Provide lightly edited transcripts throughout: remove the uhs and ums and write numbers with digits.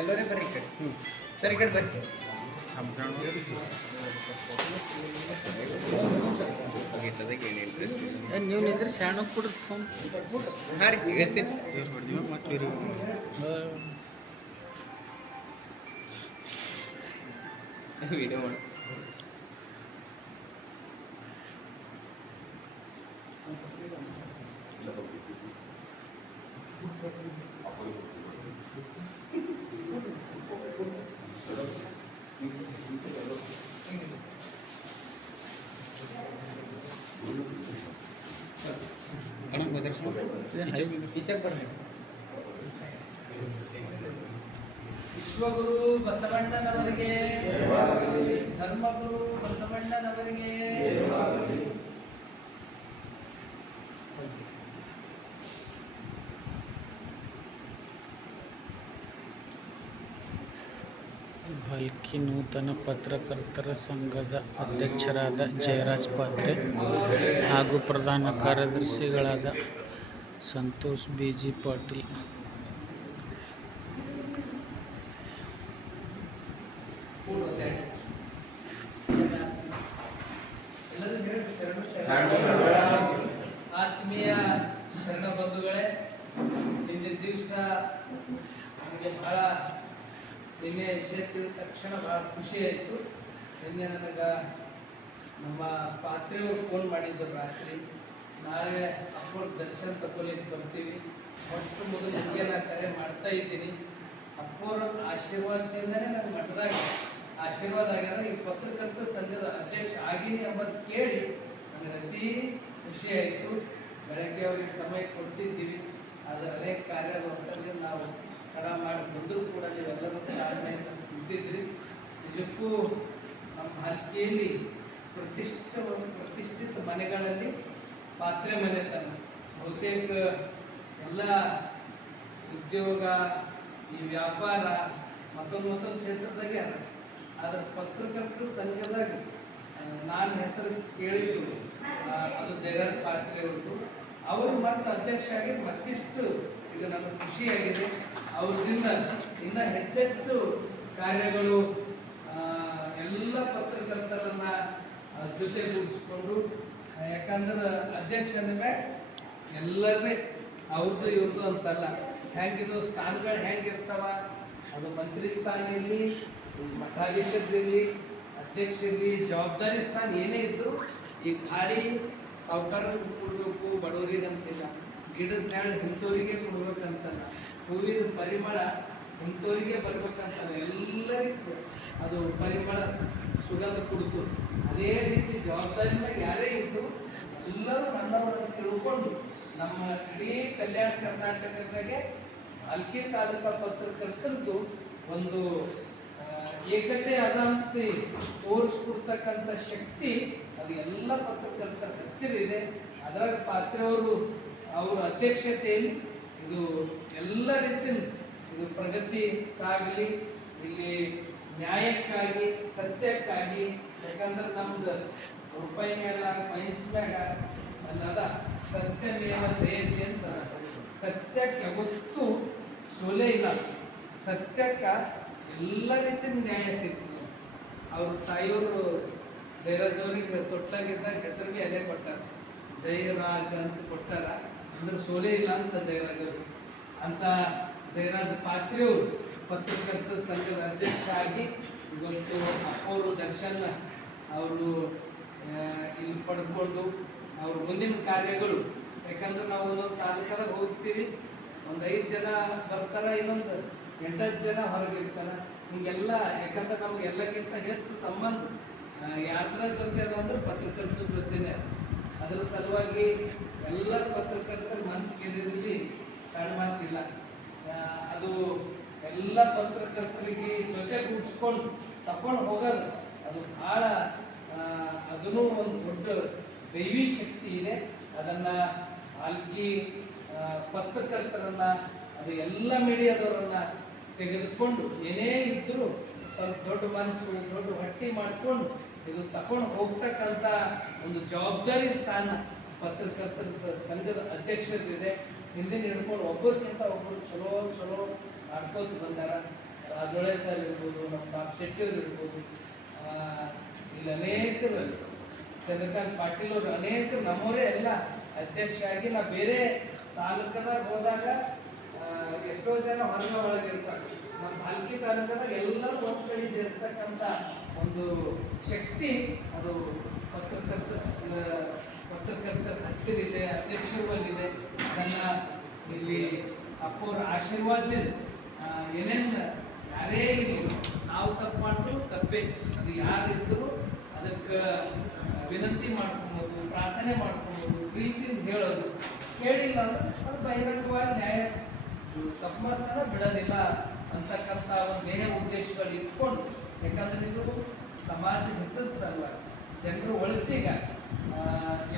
ಎಲ್ಲರೇ ಬರ್ರಿ ಈ ಕಡೆ ಸರಿ ಕಡೆ ಬರ್ರಿ ನೀವು ನಿಂದ್ರೆ ಶಾಣ ಕೊಡ್ರಿ ಫೋನ್ ಹಾಂ ರೀ ಹೇಳ್ತೀನಿ ಮತ್ತೆ ವಿಡಿಯೋ ಮಾಡಿ ವಿಶ್ವಗುರು ಬಸವಣ್ಣನವರಿಗೆ ಧರ್ಮಗುರು ಬಸವಣ್ಣನವರಿಗೆ ಭಾಲ್ಕಿ ನೂತನ ಪತ್ರಕರ್ತರ ಸಂಘದ ಅಧ್ಯಕ್ಷರಾದ ಜಯರಾಜ್ ಪಾತ್ರೆ ಹಾಗೂ ಪ್ರಧಾನ ಕಾರ್ಯದರ್ಶಿಗಳಾದ ಸಂತೋಷ್ ಬಿಜಿ ಪಾಟೀಲ್ ಆತ್ಮೀಯ ಶರಣ ಬಂಧುಗಳೇ, ಇಂದಿನ ದಿವಸ ನನಗೆ ಬಹಳ ನಿನ್ನೆ ವಿಷಯ ತಿಳಿದ ತಕ್ಷಣ ಬಹಳ ಖುಷಿ ಆಯಿತು. ನಿನ್ನೆ ನನಗೆ ನಮ್ಮ ಪಾತ್ರೆಯವರು ಫೋನ್ ಮಾಡಿದ್ದರು ರಾತ್ರಿ, ನಾಳೆ ಅಪ್ಪವ್ರ ದರ್ಶನ ತಗೊಳ್ಳಿಕ್ಕೆ ಬರ್ತೀವಿ, ಮೊಟ್ಟ ಮೊದಲು ನಿಮಗೆ ನಾನು ಕರೆ ಮಾಡ್ತಾ ಇದ್ದೀನಿ. ಅಪ್ಪವ್ರ ಆಶೀರ್ವಾದದಿಂದನೇ ನನ್ನ ಮಠದಾಗ ಆಶೀರ್ವಾದ ಆಗ್ಯದ. ಈ ಪತ್ರಕರ್ತರ ಸಂಘದ ಅಧ್ಯಕ್ಷ ಆಗೀನಿ ಎಂಬುದು ಕೇಳಿ ನನಗೆ ಅತಿ ಖುಷಿ ಆಯಿತು. ಬೆಳಗ್ಗೆ ಅವರಿಗೆ ಸಮಯ ಕೊಡ್ತಿದ್ದೀವಿ, ಆದರೆ ಅನೇಕ ಕಾರ್ಯದ ಹೊತ್ತಲ್ಲಿ ನಾವು ತಡ ಮಾಡಿ ಬಂದರೂ ಕೂಡ ನೀವೆಲ್ಲರೂ ತಾಳ್ಮೆಯಿಂದ ಕುಂತಿದ್ರಿ. ನಿಜಕ್ಕೂ ನಮ್ಮ ಹಲ್ಕಿಯಲ್ಲಿ ಪ್ರತಿಷ್ಠಿತ ಮನೆಗಳಲ್ಲಿ ಪಾತ್ರೆ ಮನೆತನ ಬಹುತೇಕ ಎಲ್ಲ ಉದ್ಯೋಗ, ಈ ವ್ಯಾಪಾರ ಮತ್ತೊಂದು ಕ್ಷೇತ್ರದಾಗೆ ಅದ. ಆದರೆ ಪತ್ರಕರ್ತರ ಸಂಘದಾಗ ನಾನು ಹೆಸರು ಕೇಳಿದ್ದು ಅದು ಜಯರಾಜ್ ಪಾತ್ರೆ ಅವ್ರದ್ದು. ಅವರು ಮತ್ತು ಅಧ್ಯಕ್ಷ ಆಗಿ ಮತ್ತಿಷ್ಟು ಇದು ನನಗೆ ಖುಷಿಯಾಗಿದೆ. ಅವ್ರದಿಂದ ಇನ್ನೂ ಹೆಚ್ಚೆಚ್ಚು ಕಾರ್ಯಗಳು ಎಲ್ಲ ಪತ್ರಕರ್ತರನ್ನ ಜೊತೆಗೂಡಿಸ್ಕೊಂಡು, ಯಾಕಂದ್ರೆ ಅಧ್ಯಕ್ಷನ ಮ್ಯಾಗ ಎಲ್ಲರೇ ಅವ್ರದ್ದು ಇವ್ರದ್ದು ಅಂತಲ್ಲ, ಹೆಂಗಿದು ಸ್ಥಾನಗಳು ಹೆಂಗಿರ್ತಾವ, ಅದು ಮಂತ್ರಿ ಸ್ಥಾನ ಇರಲಿ, ಮಠಾಧೀಶರಿರಲಿ, ಅಧ್ಯಕ್ಷರಿರಲಿ, ಜವಾಬ್ದಾರಿ ಸ್ಥಾನ ಏನೇ ಇದ್ದರೂ ಈ ಗಾಳಿ ಸಾವುಕಾರರಿಗೆ ಕೊಡಬೇಕು, ಬಡವರಿಗೆ ಅಂತಿಲ್ಲ, ಗಿಡದ ನೆರಳು ಇಂಥವರಿಗೆ ಕೊಡ್ಬೇಕಂತಲ್ಲ, ಹೂವಿನ ಪರಿಮಳ ಇಂಥವರಿಗೆ ಬರ್ಬೇಕಂತ ಎಲ್ಲರಿಗೂ ಅದು ಪರಿಮಳ ಸುಗಂಧ ಕೊಡ್ತು. ಅದೇ ರೀತಿ ಜವಾಬ್ದಾರಿಯಿಂದ ಯಾರೇ ಇದ್ದು ಎಲ್ಲರೂ ನನ್ನವರನ್ನು ತಿಳ್ಕೊಂಡು ನಮ್ಮ ಇಡೀ ಕಲ್ಯಾಣ ಕರ್ನಾಟಕದಾಗೆ ಹಲ್ಕಿ ತಾಲೂಕಾ ಪತ್ರಕರ್ತರದ್ದು ಒಂದು ಏಕತೆ ಅದಂತ ತೋರಿಸ್ಕೊಡ್ತಕ್ಕಂಥ ಶಕ್ತಿ ಅದು ಎಲ್ಲ ಪತ್ರಕರ್ತರ ಹತ್ತಿರ ಇದೆ. ಅದರಾಗ ಪಾತ್ರೆಯವರು ಅವರ ಅಧ್ಯಕ್ಷತೆಯಲ್ಲಿ ಇದು ಎಲ್ಲ ರೀತಿಯ ಇದು ಪ್ರಗತಿ ಸಾಗಲಿ, ಇಲ್ಲಿ ನ್ಯಾಯಕ್ಕಾಗಿ ಸತ್ಯಕ್ಕಾಗಿ. ಯಾಕಂದ್ರೆ ನಮ್ದು ರೂಪಾಯಿ ಮೇಲ ಪೈನ್ಸ್ ಮ್ಯಾಗ ಅಲ್ಲದ ಸತ್ಯಮೇವ ಜಯಂತಿ ಅಂತ, ಸತ್ಯಕ್ಕೆ ಯಾವತ್ತೂ ಸೋಲೆ ಇಲ್ಲ. ಸತ್ಯಕ್ಕೆ ಎಲ್ಲ ರೀತಿಯ ನ್ಯಾಯ ಸಿಗ್ತದೆ. ಅವ್ರ ತಾಯಿಯವರು ಜಯರಾಜ್ ಅವ್ರಿಗೆ ತೊಟ್ಲಾಗಿದ್ದಾಗ ಹೆಸರು ಭೀ ಅದೇ ಕೊಟ್ಟಾರ, ಜಯರಾಜ್ ಅಂತ ಕೊಟ್ಟಾರ. ಅಂದ್ರೆ ಸೋಲೆ ಇಲ್ಲ ಅಂತ ಜಯರಾಜ್ ಅವರು ಅಂತ. ಜಯರಾಜ್ ಪಾತ್ರೆಯವರು ಪತ್ರಕರ್ತರ ಸಂಘದ ಅಧ್ಯಕ್ಷ ಆಗಿ ಇವತ್ತು ಅಪ್ಪವರು ದರ್ಶನ ಅವರು ಇಲ್ಲಿ ಪಡ್ಕೊಂಡು ಅವ್ರ ಮುಂದಿನ ಕಾರ್ಯಗಳು, ಯಾಕಂದ್ರೆ ನಾವು ಒಂದೊಂದು ತಾಲೂಕದಾಗ ಹೋಗ್ತೀವಿ, ಒಂದು 5 ಜನ ಬರ್ತಾರೆ, ಇನ್ನೊಂದು 8 ಜನ ಹೊರಗಿರ್ತಾರೆ. ಹಿಂಗೆಲ್ಲ ಯಾಕಂದ್ರೆ ನಮ್ಗೆ ಎಲ್ಲಕ್ಕಿಂತ ಹೆಚ್ಚು ಸಂಬಂಧ ಯಾರ್ದ್ರ ಜೊತೆ ಅಂದ್ರೆ ಪತ್ರಕರ್ತರ ಜೊತೆನೇ. ಅದರ ಸಲುವಾಗಿ ಎಲ್ಲ ಪತ್ರಕರ್ತರ ಮನಸ್ಸು ಗೆದ್ದಿದ್ದು ಸಣ್ಣ ಮಾತಿಲ್ಲ. ಅದು ಎಲ್ಲ ಪತ್ರಕರ್ತರಿಗೆ ಜೊತೆ ಕೂಡಿಸ್ಕೊಂಡು ತಕೊಂಡು ಹೋಗೋದು ಅದು ಭಾಳ, ಅದೂ ಒಂದು ದೊಡ್ಡ ದೈವಿ ಶಕ್ತಿ ಇದೆ. ಅದನ್ನು ಹಲ್ಕಿ ಪತ್ರಕರ್ತರನ್ನ, ಅದು ಎಲ್ಲ ಮೀಡಿಯಾದವರನ್ನ ತೆಗೆದುಕೊಂಡು ಏನೇ ಇದ್ದರೂ ಸ್ವಲ್ಪ ದೊಡ್ಡ ಮನಸ್ಸು, ದೊಡ್ಡ ಹೊಟ್ಟೆ ಮಾಡಿಕೊಂಡು ಇದು ತಕೊಂಡು ಹೋಗ್ತಕ್ಕಂಥ ಒಂದು ಜವಾಬ್ದಾರಿ ಸ್ಥಾನ ಪತ್ರಕರ್ತರ ಸಂಘದ ಅಧ್ಯಕ್ಷರಿದೆ. ಹಿಂದಿನ ಹಿಡ್ಕೊಂಡು ಒಬ್ಬರಿಗಿಂತ ಒಬ್ಬರು ಚಲೋ ಚಲೋ ಮಾಡ್ಕೋತ ಬಂದಾರ. ರಾಜೊಳೆ ಸರ್ ಇರ್ಬೋದು, ನಮ್ಮ ಬಾಬು ಶೆಟ್ಟಿ ಅವ್ರು ಇರ್ಬೋದು, ಇಲ್ಲಿ ಅನೇಕರು, ಚಂದ್ರಕಾಂತ್ ಪಾಟೀಲ್ ಅವರು, ಅನೇಕರು ನಮ್ಮವರೇ ಎಲ್ಲ ಅಧ್ಯಕ್ಷ ಆಗಿ. ನಾ ಬೇರೆ ತಾಲೂಕದಾಗ ಹೋದಾಗ ಎಷ್ಟೋ ಜನ ಹೊರಗ ಒಳಗೆ ಇರ್ತಾರೆ. ನಮ್ಮ ಭಾಲ್ಕಿ ತಾಲೂಕದಾಗ ಎಲ್ಲರೂ ಒಂದು ಕಡೆ ಸೇರಿಸ್ತಕ್ಕಂಥ ಒಂದು ಶಕ್ತಿ ಅದು ಪತ್ರಕರ್ತರ ಹತ್ತಿರ ಇದೆ, ಅಧ್ಯಕ್ಷರಲ್ಲಿದೆ. ಅದನ್ನು ಇಲ್ಲಿ ಅಪ್ಪವ್ರ ಆಶೀರ್ವಾದದಿಂದ ಏನೇನು ಯಾರೇ ಇಲ್ಲಿ ನಾವು ತಪ್ಪು ಮಾಡಿದ್ರು ತಪ್ಪೇ, ಅದು ಯಾರಿದ್ರು ಅದಕ್ಕೆ ವಿನಂತಿ ಮಾಡ್ಕೊಬೋದು, ಪ್ರಾರ್ಥನೆ ಮಾಡ್ಕೊಬೋದು, ಪ್ರೀತಿಯಿಂದ ಹೇಳೋದು. ಕೇಳಿಲ್ಲ ಅಂದ್ರೆ ಅದು ಬಹಿರಂಗವಾಗಿ ನ್ಯಾಯ ತಪ್ಪು ಮಾಡಿಸ್ತಾನೆ ಬಿಡೋದಿಲ್ಲ ಅಂತಕ್ಕಂಥ ಒಂದು ಧ್ಯೇಯ ಉದ್ದೇಶಗಳು ಇಟ್ಕೊಂಡು, ಯಾಕಂದ್ರೆ ಇದು ಸಮಾಜ ಹಿತದ ಸಲುವಾಗಿ, ಜನರು ಒಳಿತಿಗಾಗಿ,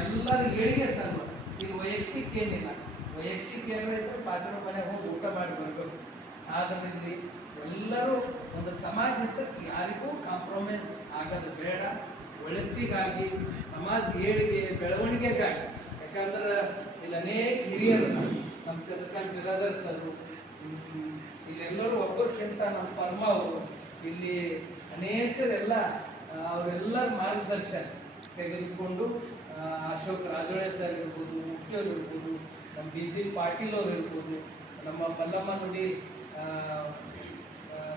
ಎಲ್ಲರ ಏಳಿಗೆ ಸಲುವಾಗಿ. ಇದು ವೈಯಕ್ತಿಕ ಏನಿಲ್ಲ. ವೈಯಕ್ತಿಕ ಏನಾದ್ರೆ ಪಾತ್ರ ಮನೆಗೆ ಹೋಗಿ ಊಟ ಮಾಡಿ ಬರಬೇಕು. ಆದರೆ ಇಲ್ಲಿ ಎಲ್ಲರೂ ಒಂದು ಸಮಾಜ ಹಿತಕ್ಕೆ ಯಾರಿಗೂ ಕಾಂಪ್ರಮೈಸ್ ಆಗೋದು ಬೇಡ. ಒಳಿತಿಗಾಗಿ, ಸಮಾಜ ಏಳಿಗೆ ಬೆಳವಣಿಗೆಗಾಗಿ. ಯಾಕಂದ್ರೆ ಇಲ್ಲಿ ಅನೇಕ ಹಿರಿಯರು, ನಮ್ಮ ಚಂದ್ರಕಾಂತ್ ಬಿರಾದರ್ ಸರ್, ಇಲ್ಲೆಲ್ಲರೂ ಒಬ್ಬರಿಗಿಂತ ನಮ್ಮ ಪರಮ ಅವರು, ಇಲ್ಲಿ ಅನೇಕರೆಲ್ಲ ಅವರೆಲ್ಲರ ಮಾರ್ಗದರ್ಶನ ತೆಗೆದುಕೊಂಡು ಅಶೋಕ್ ರಾಜೊಳೆ ಸರ್ ಇರ್ಬೋದು, ಮುಖ್ಯವ್ರು ಇರ್ಬೋದು, ನಮ್ಮ BC ಪಾಟೀಲ್ ಅವರು ಇರ್ಬೋದು, ನಮ್ಮ ಮಲ್ಲಮ್ಮ ನುಡಿ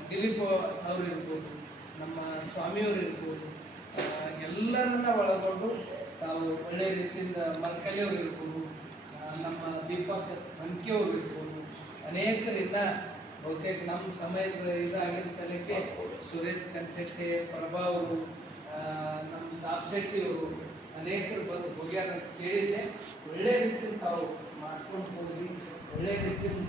ದಿಲೀಪ್ ಅವರು ಇರ್ಬೋದು, ನಮ್ಮ ಸ್ವಾಮಿಯವರು ಇರ್ಬೋದು, ಎಲ್ಲರನ್ನ ಒಳಗೊಂಡು ತಾವು ಒಳ್ಳೆಯ ರೀತಿಯಿಂದ ಮಲ್ಕಲಿಯವರು ಇರ್ಬೋದು, ನಮ್ಮ ದೀಪಕ್ ಹಂಕಿಯವರು ಇರ್ಬೋದು, ಅನೇಕರಿಂದ ಬಹುತೇಕ ನಮ್ಮ ಸಮಯದ ಇದಾಗಿನ ಸಲಕ್ಕೆ ಸುರೇಶ್ ಕನ್ಸೆಟ್ಟೆ, ಪ್ರಭಾ ಅವರು, ನಮ್ಮ ದಾಪ್ಶೆಟ್ಟಿಯವರು ಅನೇಕರು ಬಂದು ಹೋಗ್ಯಾರ ಅಂತ ಕೇಳಿದ್ದೆ. ಒಳ್ಳೆ ರೀತಿಯಿಂದ ತಾವು ಮಾಡ್ಕೊಂಡು ಹೋಗಿ ಒಳ್ಳೆ ರೀತಿಯಿಂದ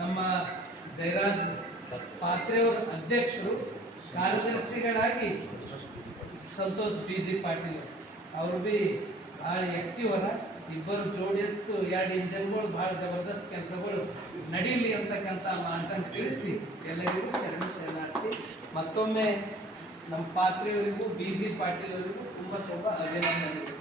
ನಮ್ಮ ಜಯರಾಜ್ ಪಾತ್ರೆಯವರು ಅಧ್ಯಕ್ಷರು, ಕಾರ್ಯದರ್ಶಿಗಳಾಗಿ ಸಂತೋಷ್ BG ಪಾಟೀಲ್ ಅವರು ಭೀ ಭಾಳ ಆ್ಯಕ್ಟಿವರ. ಇಬ್ಬರು ಜೋಡಿಯತ್ತು 2 ಇಂಜನ್ಗಳು ಭಾಳ ಜಬರ್ದಸ್ತ್ ಕೆಲಸಗಳು ನಡೀಲಿ ಅಂತಕ್ಕಂಥ ಮಾತನ್ನು ತಿಳಿಸಿ ಎಲ್ಲರಿಗೂ ಶರಣಾರ್ಥಿ. ಮತ್ತೊಮ್ಮೆ ನಮ್ಮ ಪಾತ್ರೆಯವರಿಗೂ BG ಪಾಟೀಲ್ ಅವರಿಗೂ ತುಂಬ ತುಂಬ ಅಭಿನಂದನೆಗಳು.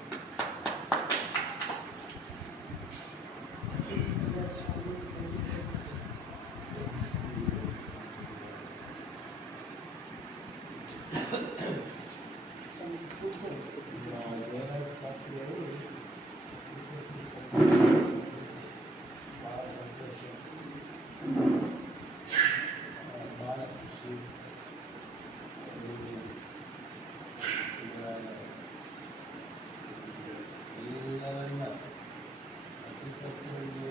ಭಾಳ ಸಂತೋಷ, ಭಾಳ ಖುಷಿ. ಎಲ್ಲರನ್ನ ಪತ್ರಕರ್ತರಲ್ಲಿ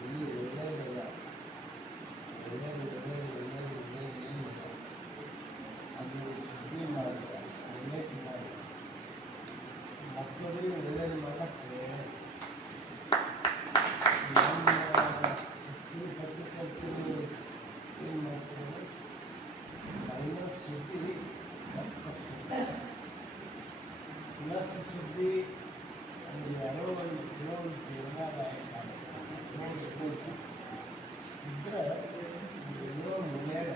ಎಲ್ಲಿ ಒಳ್ಳೆಯದಲ್ಲ, ಒಳ್ಳೆಯದು ಏನಿಲ್ಲ ಅದು ಸುದ್ದಿ ಮಾಡಿದ್ರೆ, ಹೈಲೈಟ್ ಮಾಡಿ ಮಕ್ಕಳಿಗೆ ಒಳ್ಳೆಯದು ಮಾಡೋಕ್ಕೆ ಪ್ರೇರಣೆ ಹೆಚ್ಚಿನ ಪತ್ರಕರ್ತರು ಏನು ಮಾಡ್ತಾರೆ, ಮೈನಸ್ ಸುದ್ದಿ ಪ್ಲಸ್ ಸುದ್ದಿ ಅಂದರೆ ಯಾರೋ ಒಂದು ಪ್ರೇರಣಾದಾಯಕ ಇದ್ರೆ ಎಲ್ಲೋ ಮನೆಯಾಗ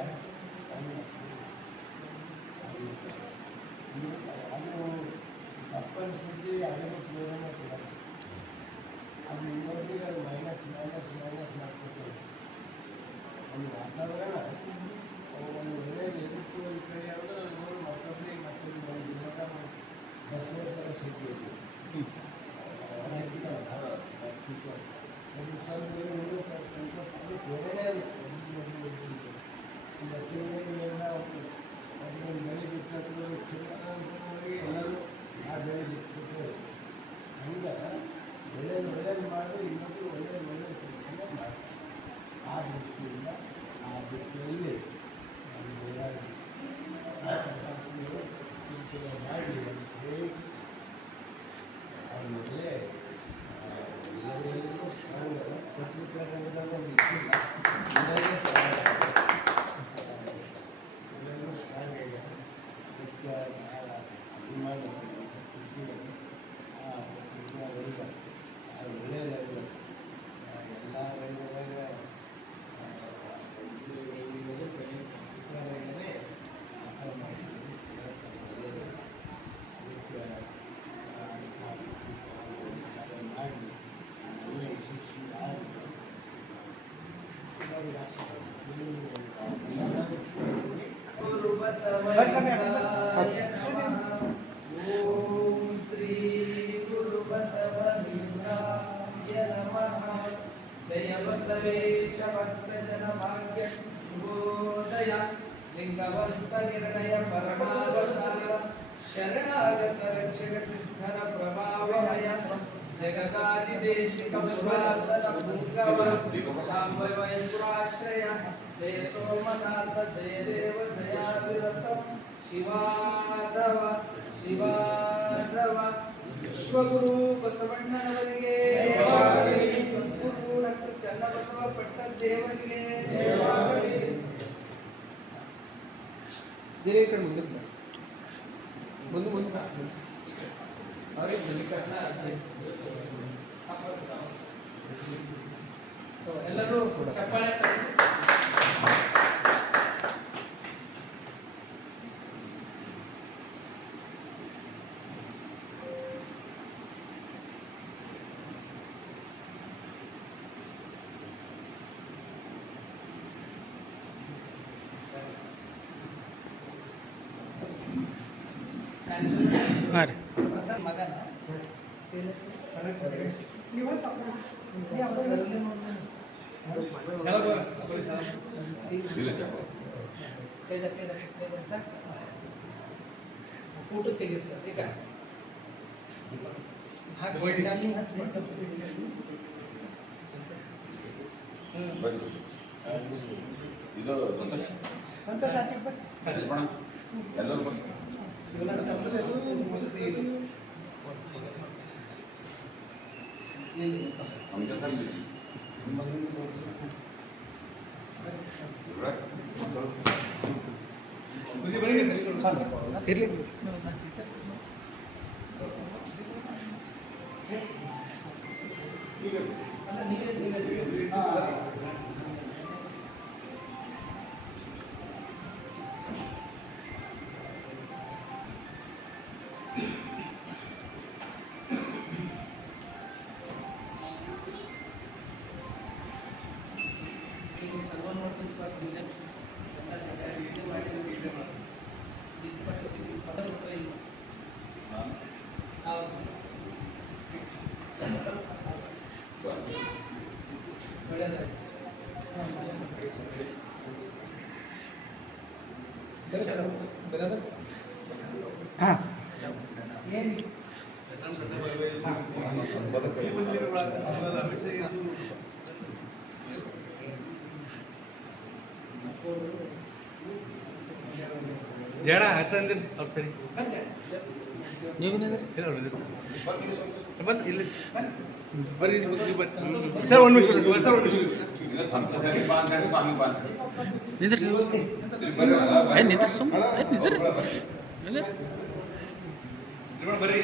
ಅದು ತಪ್ಪನ ಸುದ್ದಿ ಅದನ್ನು ಪ್ರೇರಣೆ ಕೊಡೋದು, ಅದು ಇನ್ನೊಬ್ರಿಗೆ ಅದು ಮೈನಸ್ ಮಾಡ್ಕೊತೀವಿ. ಒಂದು ವಾತಾವರಣ ಒಂದು ಒಳ್ಳೆಯದು ಎದುರ್ತು ಒಂದು ಕಡೆ ಅಂದ್ರೆ ಅದು ನೋಡಿ ಮತ್ತೊಬ್ಬರಿಗೆ ಒಂದು ದಿನದ ಬಸವ ಥರ ಸುದ್ದಿ ಇದೆ. ಮೆಕ್ಸಿಕೋ ಅದು ತಂದು ಅದು ಬೇರೆನೇ ಅದು ಎಲ್ಲ ಒಬ್ಬರು ಬೆಳೆ ಬಿಟ್ಟು ಎಲ್ಲರೂ ಆ ಬೆಳೆ ಬಿಟ್ಬಿಟ್ಟು ಹಂಗೆ ಒಳ್ಳೇದು ಮಾಡಿ ಇನ್ನೊಂದು ಒಳ್ಳೆಯ ಕೆಲಸನ ಮಾಡ್ತಾರೆ. ಆ ದೃಷ್ಟಿಯಿಂದ ಆ ದಿಸೆಯಲ್ಲಿ ಚಿಂತನೆ ಮಾಡಿ ಅಂತ ಹೇಳಿ ಆಮೇಲೆ ಎಲ್ಲರಿಗೂ ಸ್ಟ್ರಾಂಗ್ ಪತ್ರಿಕಾ ರಂಗದಾಗ ಒಂದು ಇದ್ದಿಲ್ಲ, ಎಲ್ಲರಿಗೂ ಸ್ಟ್ರಾಂಗ್ ಆಗಿದೆ. ಅದಕ್ಕೆ ಭಾಳ ಅಭಿಮಾನ, ಖುಷಿ ಆ ಪತ್ರಿಕಾ ರಂಗ ಒಳ್ಳೆಯ ರಂಗ. ಎಲ್ಲ ರಂಗದಾಗ ಪತ್ರಿಕಾ ರಂಗನೇ ಆಸೆ ಮಾಡ್ತೀವಿ. ಗುರು ಬಸವಲಿಂಗಾಯ ನಮಃ. ಓಂ ಶ್ರೀ ಗುರು ಬಸವಲಿಂಗಾಯ ನಮಃ. ಜಯ ಬಸವೇಶ ಭಕ್ತ ಜನ ಭಾಗ್ಯ ಶುಭೋದಯ. ಲಿಂಗವಂತ ನಿರ್ಣಯ ಪರಮಾವತಾರ ಶರಣಾಗತ ರಕ್ಷಕ ಸಿದ್ಧರ ಪ್ರಭಾವಮಯ. ಜಗದಾದಿದೇಶಿಕ ವಿಶ್ವಾತ್ಮನ ಭೃಂಗವ ಶಾಂಭವೈಪುರಾಶ್ರಯ. ಜಯ ಸೋಮನಾಥ ಜಯ ದೇವ ಜಯಾವಿರತ ಶಿವಾಧವ ಶಿವಾಧವ. ವಿಶ್ವಗುರು ಬಸವಣ್ಣನವರಿಗೆ ಸದ್ಗುರು ಡಾಕ್ಟರ್ ಚನ್ನಬಸವ ಪಟ್ಟದೇವರಿಗೆ. ಜೀರೆ ಕಡೆ ಮುಂದೆ ಮುಂದೆ ಮುಂದೆ ಅವ್ರಿಗೆ ಮಲ್ಲಿಕಾರ್ಜುನ ಎಲ್ಲರೂ ಚಪ್ಪಾಳೆ ತಟ್ಟಿ. ಹಾಂ ರೀ. ಸರ್ ಮಗನ ಫೋಟೋ ತೆಗೀರಿ ಸರ್. ಈಗ ಹಾಕಿ ಶಾಲಿ ಹಚ್ಬಿಟ್ಟು ಇದು ಸಂತೋಷ್ ಸಂತೋಷ ಹಚ್ಚಿಕ್ ಬರ್ರಿ. ಎಲ್ಲರೂ ಬಂದು ಶಿವನಾಥ್ ಸರ್ ಫೋಟೋ ತೆಗೀರಿ. ನಮಗೆ ಸರ್ ಇರ್ಲಿ ಅಲ್ಲ ನೀವೇ ಹಾಂ ಜಡ ಹತ್ತಂದ್ರೆ ಅವ್ರು ಸರಿ ನೀವೇನಿದ್ರಿ? ಬಂದು ಇಲ್ಲಿ ಬರ್ರಿ ಸರ್ ಒಂದು ನಿಮಿಷ ಸರ್ ಒಂದು ನಿಮಿಷ ಸ್ವಾಮಿ ಬಾಂಧ ನಿಂದ್ರಿ. ನಿಂದ್ರಿ ಸುಮ್ಮನೆ ನಿಂದ್ರಿ. ಬರ್ರಿ